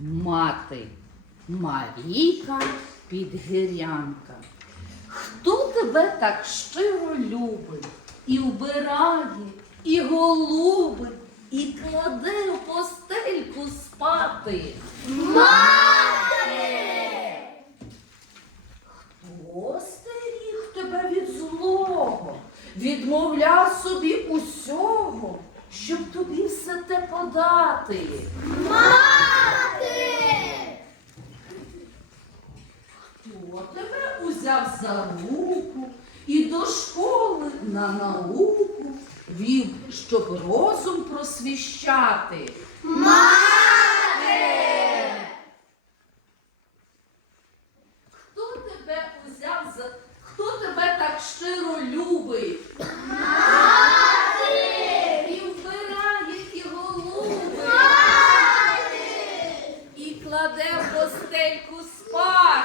мати Марійка Підгірянка. Хто тебе так щиро любить і вбирає, і голубить, і кладе в постельку спати? Хто стеріг тебе від злого, відмовляв собі усього, щоб тобі все те подати? Хто узяв за руку і до школи на науку вів, щоб розум просвіщати? Хто тебе узяв за. Хто тебе так щиро любить? І вбирає, і голубить. І кладе в постельку спати.